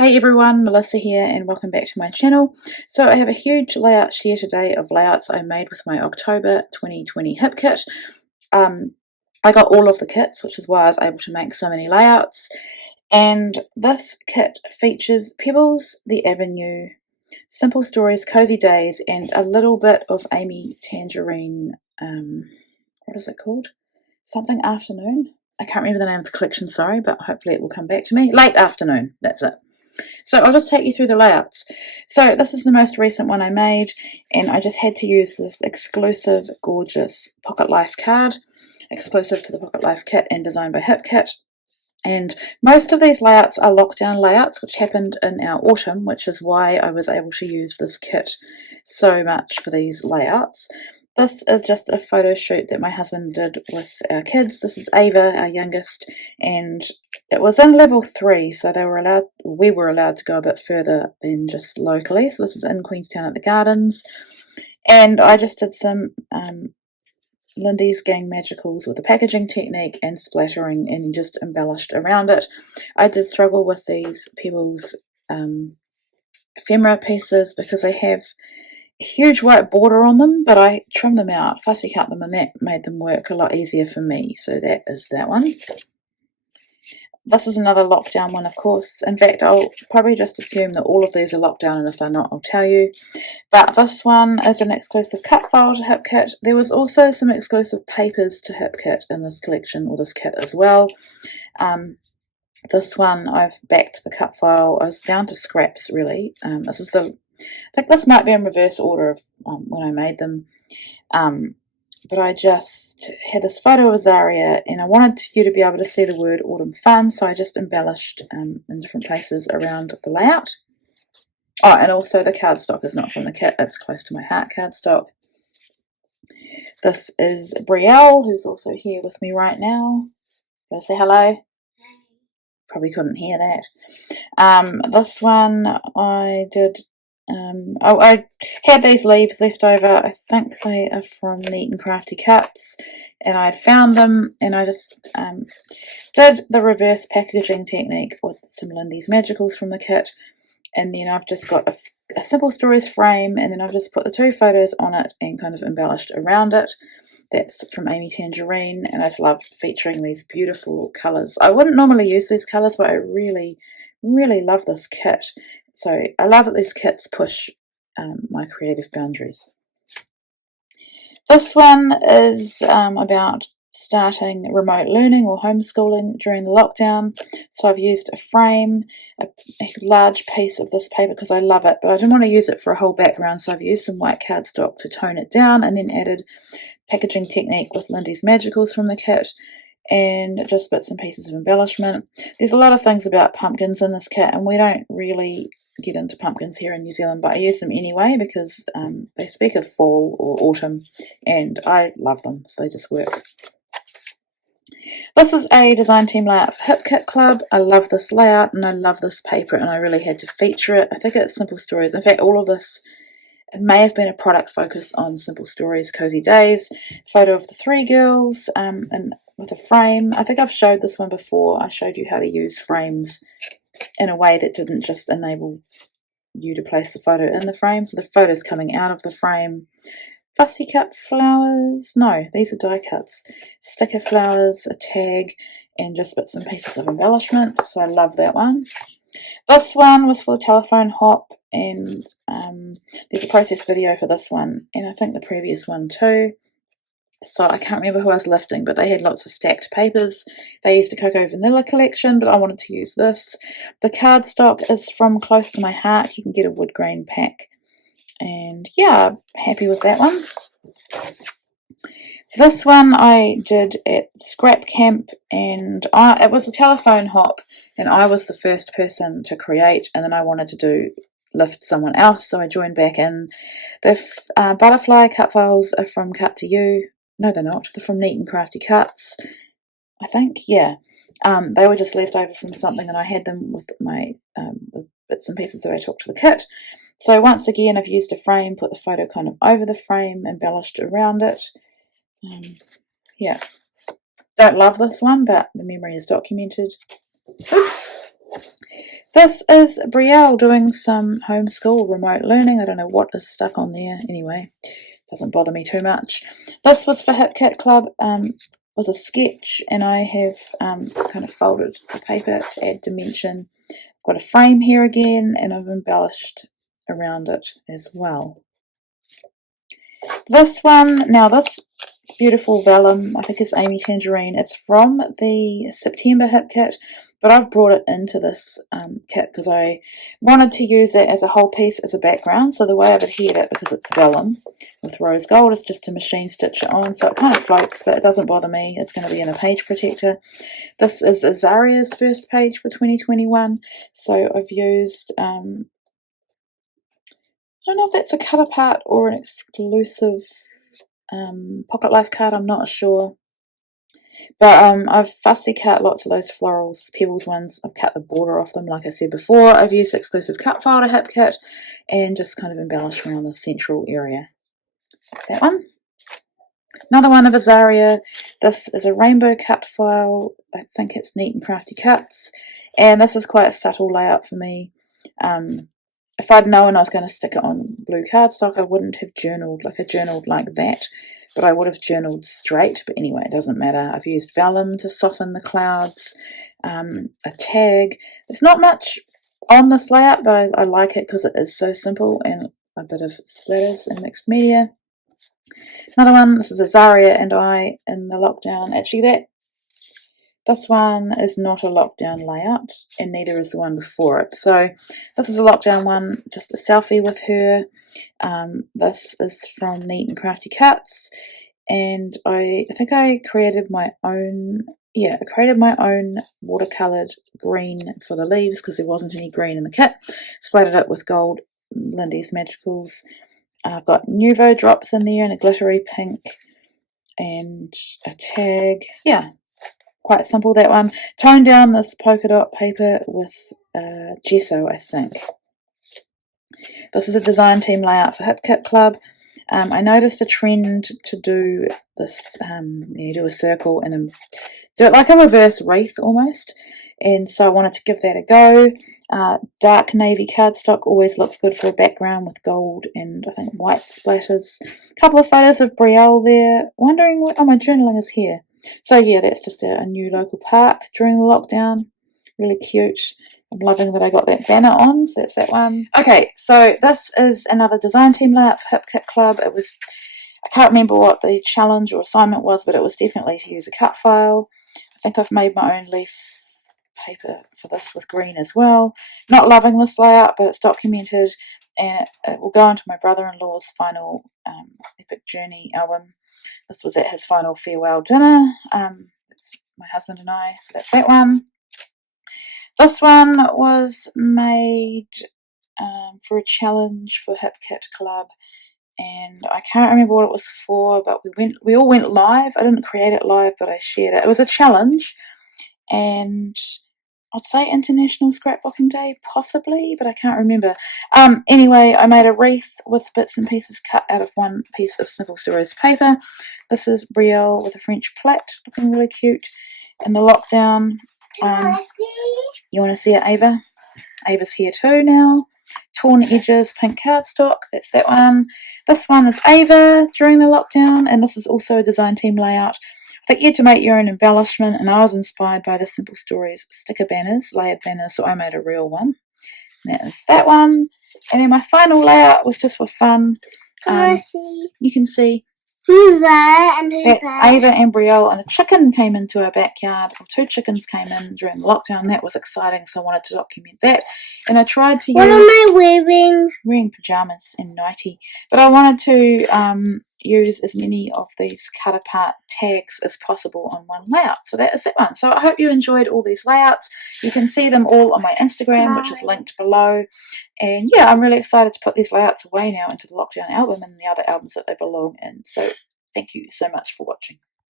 Hey everyone, Melissa here and welcome back to my channel. So I have a huge layout share today of layouts I made with my October 2020 hip kit. I got all of the kits, which is why I was able to make so many layouts. And this kit features Pebbles, The Avenue, Simple Stories, Cozy Days, and a little bit of Amy Tangerine, what is it called? Something Afternoon? I can't remember the name of the collection, sorry, but hopefully it will come back to me. Late Afternoon, that's it. So I'll just take you through the layouts. So this is the most recent one I made, and I just had to use this exclusive, gorgeous Pocket Life card, exclusive to the Pocket Life kit and designed by HipKit. And most of these layouts are lockdown layouts, which happened in our autumn, which is why I was able to use this kit so much for these layouts. This is just a photo shoot that my husband did with our kids. This is Ava, our youngest, and it was in level 3, so we were allowed to go a bit further than just locally. So this is in Queenstown at the Gardens. And I just did some Lindy's Gang Magicals with the packaging technique and splattering and just embellished around it. I did struggle with these Pebbles ephemera pieces because they have a huge white border on them, but I trimmed them out, fussy cut them, and that made them work a lot easier for me. So that is that one. This is another lockdown one, of course. In fact, I'll probably just assume that all of these are lockdown, and if they're not, I'll tell you. But this one is an exclusive cut file to HipKit. There was also some exclusive papers to HipKit in this collection, or this kit as well. This one, I've backed the cut file. I was down to scraps, really. This is I think this might be in reverse order of when I made them. But I just had this photo of Azaria, and I wanted you to be able to see the word Autumn Fun, so I just embellished in different places around the layout. Oh, and also the cardstock is not from the kit, it's close to my heart cardstock. This is Brielle, who's also here with me right now. Gotta say hello? Probably couldn't hear that. This one I did, I had these leaves left over. I think they are from Neat and Crafty Cuts, and I had found them, and I just did the reverse packaging technique with some Lindy's Magicals from the kit, and then I've just got a Simple Stories frame, and then I've just put the 2 photos on it and kind of embellished around it. That's from Amy Tangerine, and I just love featuring these beautiful colours. I wouldn't normally use these colours, but I really, really love this kit. So I love that these kits push my creative boundaries. This one is about starting remote learning or homeschooling during the lockdown. So I've used a frame, a large piece of this paper because I love it, but I didn't want to use it for a whole background, so I've used some white cardstock to tone it down, and then added packaging technique with Lindy's Magicals from the kit, and just bits and pieces of embellishment. There's a lot of things about pumpkins in this kit, and we don't really get into pumpkins here in New Zealand, but I use them anyway because they speak of fall or autumn, and I love them, so they just work. This is a design team layout for HipKit Club. I love this layout and I love this paper, and I really had to feature it. I think it's Simple Stories. In fact, all of this, it may have been a product focus on Simple Stories, Cozy Days. Photo of the 3 girls and with a frame. I think I've showed this one before. I showed you how to use frames in a way that didn't just enable you to place the photo in the frame. So the photo's coming out of the frame. Fussy cut flowers. No, these are die cuts. Sticker flowers, a tag, and just bits and pieces of embellishment. So I love that one. This one was for the telephone hop, and there's a process video for this one, and I think the previous one too. So I can't remember who I was lifting, but they had lots of stacked papers. They used a Cocoa Vanilla collection, but I wanted to use this. The cardstock is from Close to My Heart. You can get a wood grain pack. And yeah, happy with that one. This one I did at Scrap Camp, and it was a telephone hop, and I was the first person to create, and then I wanted to lift someone else, so I joined back in. The butterfly cut files are from Cut to You. No, they're not. They're from Neat and Crafty Cuts, I think. Yeah. They were just left over from something, and I had them with my the bits and pieces that I took to the kit. So once again, I've used a frame, put the photo kind of over the frame, embellished around it. Yeah. Don't love this one, but the memory is documented. Oops. This is Brielle doing some homeschool remote learning. I don't know what is stuck on there anyway. Doesn't bother me too much. This was for Hip Kit Club. Was a sketch, and I have kind of folded the paper to add dimension. Got a frame here again, and I've embellished around it as well. This one, now this beautiful vellum, I think it's Amy Tangerine. It's from the September Hip Kit, but I've brought it into this kit because I wanted to use it as a whole piece as a background. So the way I've adhered it, because it's vellum with rose gold, is just to machine stitch it on. So it kind of floats, but it doesn't bother me. It's going to be in a page protector. This is Azaria's first page for 2021. So I've used, I don't know if that's a cut apart or an exclusive Pocket Life card, I'm not sure. But I've fussy cut lots of those florals, pebbles ones. I've cut the border off them, like I said before. I've used exclusive cut file to Hip Kit and just kind of embellished around the central area. That's that one. Another one of Azaria. This is a rainbow cut file. I think it's Neat and Crafty Cuts. And this is quite a subtle layout for me. If I'd known I was going to stick it on blue cardstock, I wouldn't have journaled like that. But I would have journaled straight. But anyway, it doesn't matter. I've used vellum to soften the clouds. A tag. There's not much on this layout, but I like it because it is so simple, and a bit of splatters and mixed media. Another one, this is Azaria and I in the lockdown. Actually, this one is not a lockdown layout, and neither is the one before it. So this is a lockdown one, just a selfie with her. This is from Neat and Crafty Cuts, and I think I created my own. Yeah, I created my own watercoloured green for the leaves because there wasn't any green in the kit. Splattered it with gold Lindy's Magicals. I've got Nuvo drops in there and a glittery pink and a tag. Yeah, quite simple, that one. Toned down this polka dot paper with gesso, I think. This is a design team layout for Hip Kit Club. I noticed a trend to do this, you do a circle and do it like a reverse wreath almost, and so I wanted to give that a go. Dark navy cardstock always looks good for a background with gold and I think white splatters. A couple of photos of Brielle there. Wondering what, oh, my journaling is here. So yeah, that's just a new local park during the lockdown. Really cute. I'm loving that I got that banner on, so that's that one. Okay, so this is another design team layout for Hip Kit Club. It was, I can't remember what the challenge or assignment was, but it was definitely to use a cut file. I think I've made my own leaf paper for this with green as well. Not loving this layout, but it's documented, and it will go into my brother-in-law's final Epic Journey album. This was at his final farewell dinner. It's my husband and I, so that's that one. This one was made for a challenge for Hip Kit Club, and I can't remember what it was for, but we all went live. I didn't create it live, but I shared it. It was a challenge, and I'd say International Scrapbooking Day, possibly, but I can't remember. Anyway, I made a wreath with bits and pieces cut out of one piece of Sniffles to Rose paper. This is Brielle with a French plait, looking really cute. In the lockdown, you want to see it, Ava? Ava's here too now. Torn edges, pink cardstock, that's that one. This one is Ava during the lockdown, and this is also a design team layout. I think you had to make your own embellishment, and I was inspired by the Simple Stories sticker banners, layered banners, so I made a real one. And that is that one. And then my final layout was just for fun. Can I see? You can see. Who's there and who's That's there? Ava and Brielle, and a chicken came into our backyard, or 2 chickens came in during the lockdown. That was exciting, so I wanted to document that. And I tried to What am I wearing? Wearing pyjamas and nightie. But I wanted to use as many of these cut apart tags as possible on one layout. So that is that one. So I hope you enjoyed all these layouts. You can see them all on my Instagram, which is linked below. And yeah, I'm really excited to put these layouts away now into the lockdown album and the other albums that they belong in. So thank you so much for watching.